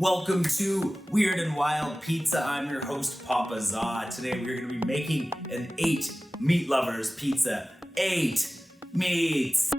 Welcome to Weird and Wild Pizza. I'm your host, Papa Za. Today we're going to be making an 8 meat lovers pizza. 8 meats.